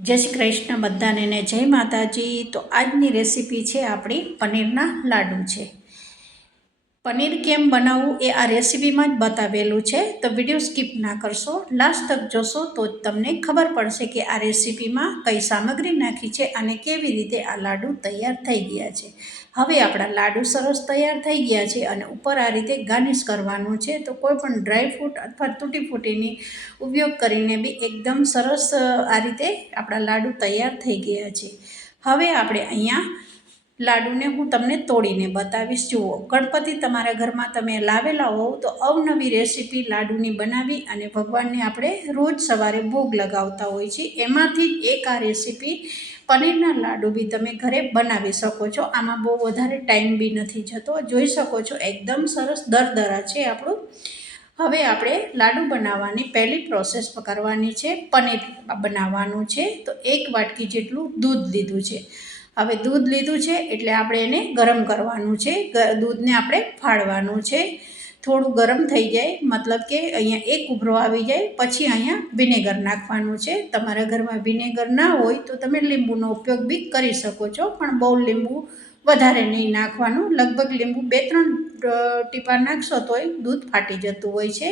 जय श्री कृष्ण बधाने ने जय माताजी। तो आजनी रेसिपी है अपनी पनीरना लाडू है। पनीर केम बनावू ए आ रेसिपी में ज बतावेलू है, तो विडियो स्कीप ना करशो, लास्ट तक जोशो तो तमने खबर पड़शे कि आ रेसिपी में कई सामग्री नाखी है अने केवी रीते आ लाडू तैयार थई गया है। हवे आपड़ा लाडू सरस तैयार थई गया है अने उपर आ रीते गार्निश करवानुं छे। तो कोईपण ड्राय फ्रूट अथवा तूटी फूटीनी उपयोग करीने बी एकदम सरस आ रीते आपड़ा लाडू तैयार थई गया है। हवे आपणे अहींया लाडू ने हूँ तमने तोड़ीने बतावीश। जुओ, गणपति तमारा घर में तमे लावेला हो तो अवनवी रेसिपी लाडूनी बनावी अने भगवानने आपणे रोज सवारे भोग लगावता होय छे। एमांथी एक आ रेसिपी पनीरना लाडू बी तमे घरे बनावी शको छो। आमां बहु वधारे टाइम बी नथी जतो, जोई शको छो एकदम सरस दरदरा छे आपणुं। हवे आपणे लाडू बनाववानी पहली प्रोसेस करवानी छे। पनीर बनाववानुं छे तो 1 वाटकी जेटलुं दूध लीधुं छे। हवे दूध लीधुं छे एटले आपणे एने गरम करवानुं छे। दूधने आपणे फाळवानुं छे। थोड़ुं गरम थई जाय, मतलब के अहींया एक उभरो आवी जाय पछी अहींया विनेगर नाखवानुं छे। तमारा घरमां विनेगर ना होय तो तमे લીંબુનો उपयोग बी करी शको छो, पण बहु લીંબુ વધારે नहीं नाखवानुं। लगभग લીંબુ 2-3 ટીપા नाखशो तोय दूध फाटी जतुं होय छे।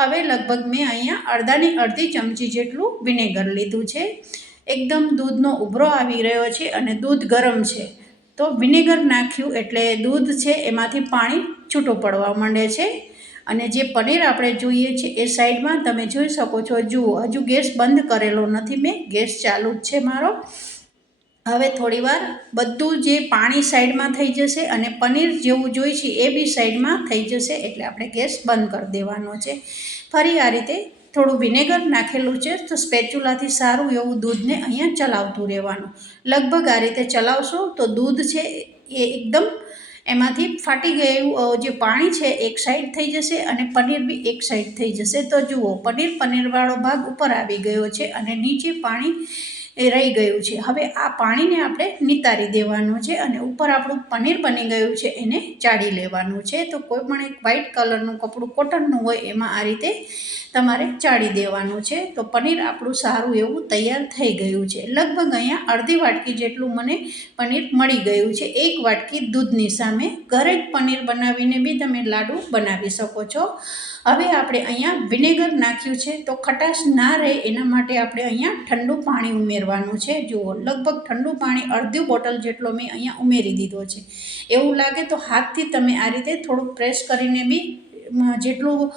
हवे लगभग मैं अहींया अर्धानी अर्धी चमची जेटलुं विनेगर लीधुं छे। एकदम दूधनो उभरो आवी रह्यो छे अने दूध गरम छे तो विनेगर नाख्युं एटले दूध छे एमांथी पाणी छूटुं पड़वा मांडे छे। अने जे पनीर आपणे जोईए छे ए साइडमां तमे जोई शको छो। जुओ, हजू गैस बंध करेलो नथी मैं, गैस चालू ज छे मारो। हवे थोड़ीवार बधुं जे पाणी साइडमां थई जशे अने पनीर जेवुं जोई छे ए बी साइडमां थई जशे एटले आपणे गैस बंध कर देवानो छे। फरी आ रीते थोड़ुं विनेगर नाखेलुं छे तो स्पेच्युलाथी सारुं एवुं दूधने अहींया चलावतुं रहेवानुं। लगभग आ रीते चलावशो तो दूध छे ए एकदम एमांथी फाटी गयुं जे पाणी छे एक साइड थई जशे अने पनीर बी एक साइड थई जशे। तो जुओ, पनीरवाळो भाग उपर आवी गयो छे अने नीचे पाणी रही गयुं छे। हवे आ पाणीने आपणे नितारी देवानुं छे अने उपर आपणुं पनीर बनी गयुं छे एने चाળી लेवानुं छे। तो कोईपण एक व्हाइट कलरनुं कपडुं कोटननुं होय एमां आ रीते तमारे चाળી देवानुं छे। तो पनीर आपणुं सारुं एवुं तैयार थई गयुं छे। लगभग अहींया अर्धी वाटकी जेटलुं मने पनीर मळी गयुं छे 1 वाटकी दूधनी सामे। घरे ज पनीर बनावीने बी तमे लाडू बनावी शको छो। हवे आपणे अहींया विनेगर नाख्युं छे तो खटाश ना रहे एना माटे आपणे अहींया ठंडू पाणी उमेरवानुं छे। जुओ, लगभग ठंडू पाणी अर्धी बोटल जेटलो मैं अहींया उमेरी दीधो छे। एवुं लागे तो हाथथी तमे आ रीते थोडुं प्रेस करीने बी जेटલું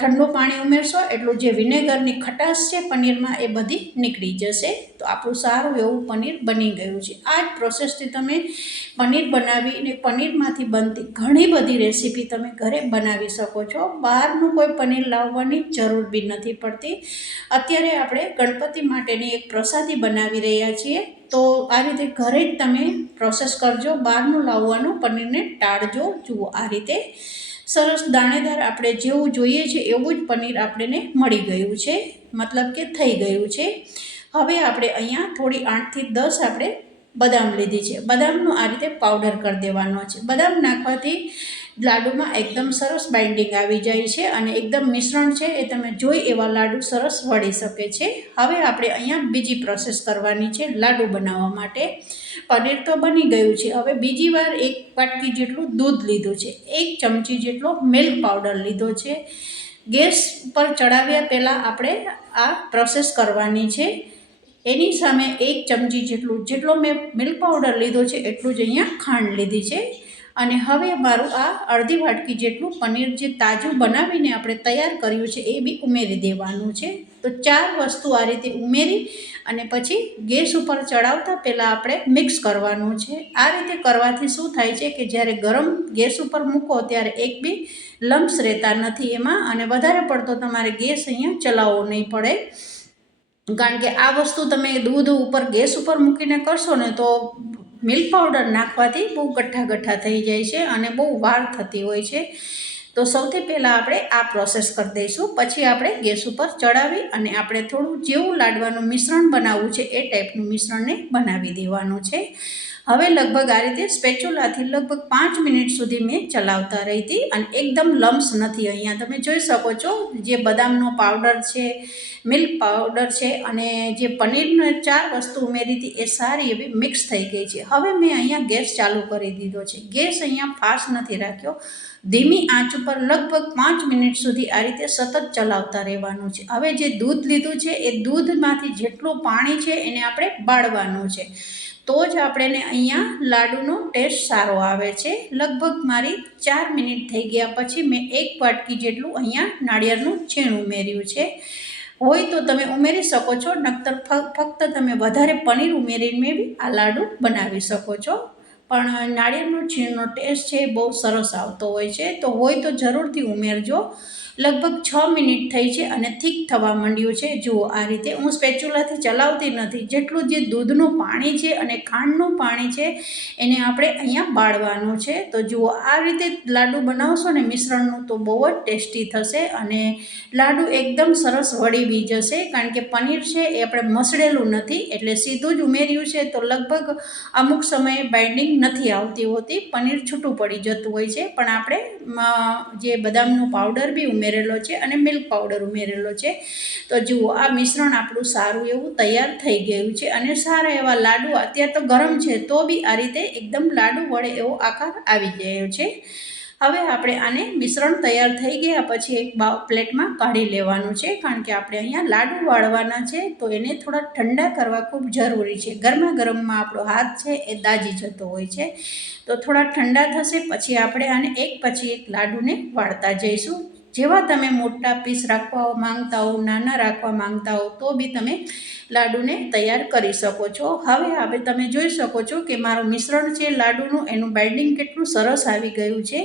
ठंडू पाणी उमेरशो एटલું जे विनेगरनी खटाश छे पनीरमां ए बधी નીકળી जशे। तो आपणुं सारुं एवुं पनीर बनी गयुं छे। आ ज प्रोसेसथी तमे पनीर बनावीने पनीरमांथी बनती घणी बधी रेसिपी तमे घरे बनावी शको छो। बहारनुं कोई पनीर लाववानी जरूर बी नथी पड़ती। अत्यारे आपणे गणपति माटेनी एक प्रसादी बनावी रह्या छीए, तो आ रीते घरे ज तमे प्रोसेस करजो, बहारनुं लाववानुं पनीरने टाळजो। जुओ, आ रीते सरस दाणेदार आपणे जेवुं जोईए छे एवुं ज पनीर आपणे मळी गयुं छे, मतलब के थई गयुं छे। हवे आपणे अहींया थोड़ी 8 થી 10 आपणे बदाम लीधी छे। बदामनो आ रीते पाउडर कर देवानो छे। बदाम नाखवाथी लाडूमां एकदम सरस बाइंडिंग आवी जाय छे अने एकदम मिश्रण छे ए तमे जोई एवा लाडू सरस वળી शके छे। हवे आपणे अहींया बीजी प्रोसेस करवानी छे लाडू बनाववा माटे। पनीर तो बनी गयुं छे। हवे बीजी वार 1 वाटकी जेटलुं दूध लीधुं छे, 1 चमची जेटलो मिल्क पाउडर लीधो छे। गैस पर चढ़ाव्या पहेला आपणे आ प्रोसेस करवानी छे। एनी सामे 1 चमची जेटलो मैं मिल्क पाउडर लीधो छे एटलुं ज अहींया खांड लीधी छे। अने हवे मारुं आ अर्धी वाटकी जेटलुं पनीर जे ताजुं बनावीने आपणे तैयार कर्युं छे ए बी उमेरी देवानुं छे। तो 4 वस्तु आ रीते उमेरी अने पछी गैस उपर चढ़ावता पहेला आपणे मिक्स करवानुं छे। आ रीते करवाथी शुं थाय छे के ज्यारे गरम गैस उपर मूको त्यारे एक बी लम्स रहेता नथी एमां अने वधारे पड़तो तमारे गैस अहींया चलावવો नहीं पड़े। कारण के आ वस्तु तमे दूध उपर गैस उपर मूकीने करशो ने तो मिल्क पाउडर नाखवाथी बहु गठ्ठा गठ्ठा थई जाय छे अने बहु वार थती होय छे। तो सौथी पहेला आपणे आ प्रोसेस कर दईशुं, पछी आपणे गैस उपर चढ़ावी अने आपणे थोडुं जेवुं लाडવાનું मिश्रण बनावવું छे ए टाइपनुं मिश्रणने बनावी देवानुं छे। હવે લગભગ આ રીતે સ્પેચ્યુલાથી લગભગ 5 મિનિટ સુધી મેં ચલાવતા રહી હતી અને એકદમ લમ્સ નથી. અહીંયા તમે જોઈ શકો છો જે બદામનો પાવડર છે, મિલ્ક પાવડર છે અને જે પનીરને 4 વસ્તુ ઉમેરી હતી એ સારી એવી મિક્સ થઈ ગઈ છે. હવે મેં અહીંયા ગેસ ચાલુ કરી દીધો છે. ગેસ અહીંયા ફાસ્ટ નથી રાખ્યો, ધીમી આંચ ઉપર લગભગ 5 મિનિટ સુધી આ રીતે સતત ચલાવતા રહેવાનું છે. હવે જે દૂધ લીધું છે એ દૂધમાંથી જેટલું પાણી છે એને આપણે બાળવાનું છે, તો જ આપણે અહીંયા લાડુનો ટેસ્ટ સારો આવે છે. લગભગ મારી 4 મિનિટ થઈ ગયા પછી મેં 1 વાટકી જેટલું અહીંયા નાળિયેરનું છીણ ઉમેર્યું છે. હોય તો તમે ઉમેરી શકો છો, નકર ફક્ત તમે વધારે પનીર ઉમેરીને બી આ લાડુ બનાવી શકો છો. પણ નાળિયેરનો છીણનો ટેસ્ટ છે એ બહુ સરસ આવતો હોય છે, તો હોય તો જરૂરથી ઉમેરજો. લગભગ 6 મિનિટ થઈ છે અને થીક થવા માંડ્યું છે. જુઓ આ રીતે હું સ્પેચ્યુલાથી ચલાવતી નથી, જેટલું જે દૂધનું પાણી છે અને ખાંડનું પાણી છે એને આપણે અહીંયા બાળવાનું છે. તો જુઓ આ રીતે લાડુ બનાવશો ને મિશ્રણનું તો બહુ જ ટેસ્ટી થશે અને લાડુ એકદમ સરસ વળી બી જશે, કારણ કે પનીર છે એ આપણે મસળેલું નથી એટલે સીધું જ ઉમેર્યું છે. તો લગભગ અમુક સમયે બાઇન્ડિંગ નથી આવતી હોતી, પનીર છૂટું પડી જતું હોય છે. પણ આપણે જે બદામનો પાવડર બી ઉમેરેલો છે અને મિલ્ક પાવડર ઉમેરેલો છે. તો જુઓ આ મિશ્રણ આપણું સારું એવું તૈયાર થઈ ગયું છે અને સારા એવા લાડુ, અત્યારે તો ગરમ છે તો બી આ રીતે એકદમ લાડુ વળે એવો આકાર આવી ગયો છે. હવે આપણે આને મિશ્રણ તૈયાર થઈ ગયા પછી એક પ્લેટમાં કાઢી લેવાનું છે, કારણ કે આપણે અહીંયા લાડુ વાળવાના છે તો એને થોડા ઠંડા કરવા ખૂબ જરૂરી છે. ગરમા ગરમમાં આપણો હાથ છે એ દાજી જતો હોય છે, તો થોડા ઠંડા થશે પછી આપણે આને એક પછી એક લાડુને વાળતા જઈશું. જેવા તમે મોટા પીસ રાખવા માંગતા હો, નાના રાખવા માંગતા હો તો બી તમે લાડુને તૈયાર કરી શકો છો. હવે તમે જોઈ શકો છો કે મારું મિશ્રણ છે લાડુનું, એનું બાઇન્ડિંગ કેટલું સરસ આવી ગયું છે,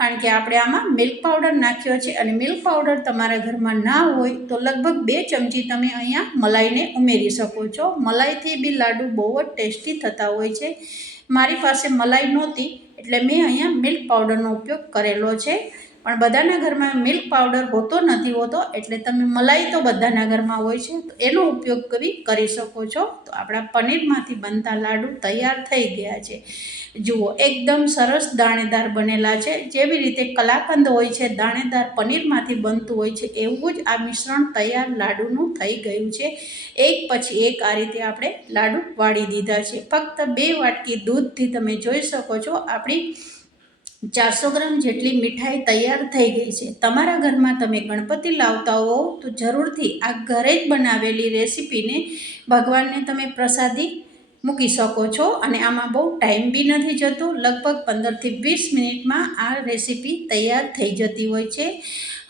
કારણ કે આપણે આમાં મિલ્ક પાવડર નાખ્યો છે. અને મિલ્ક પાવડર તમારા ઘરમાં ના હોય તો લગભગ 2 ચમચી તમે અહીંયા મલાઈને ઉમેરી શકો છો. મલાઈથી બી લાડુ બહુ જ ટેસ્ટી થતા હોય છે. મારી પાસે મલાઈ નહોતી એટલે મેં અહીંયા મિલ્ક પાવડરનો ઉપયોગ કરેલો છે, પણ બધાના ઘરમાં મિલ્ક પાવડર હોતો નથી હોતો, એટલે તમે મલાઈ તો બધાના ઘરમાં હોય છે તો એનો ઉપયોગ કરી શકો છો. તો આપણા પનીરમાંથી બનતા લાડુ તૈયાર થઈ ગયા છે. જુઓ એકદમ સરસ દાણેદાર બનેલા છે. જેવી રીતે કલાકંદ હોય છે દાણેદાર પનીરમાંથી બનતું હોય છે, એવું જ આ મિશ્રણ તૈયાર લાડુનું થઈ ગયું છે. એક પછી એક આ રીતે આપણે લાડુ વાળી દીધા છે. ફક્ત 2 વાટકી દૂધથી તમે જોઈ શકો છો આપણી 400 ગ્રામ જેટલી મીઠાઈ તૈયાર થઈ ગઈ છે. તમારા ઘરમાં તમે ગણપતિ લાવતા હો તો જરૂરથી આ ઘરે જ બનાવેલી રેસીપીને ભગવાનને તમે પ્રસાદી મૂકી શકો છો અને આમાં બહુ ટાઈમ બી નથી જતો. લગભગ 15થી 20 મિનિટમાં આ રેસીપી તૈયાર થઈ જતી હોય છે.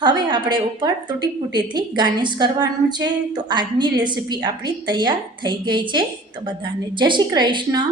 હવે આપણે ઉપર તૂટી ફૂટીથી ગાર્નિશ કરવાનું છે. તો આજની રેસીપી આપણી તૈયાર થઈ ગઈ છે. તો બધાને જય શ્રી કૃષ્ણ.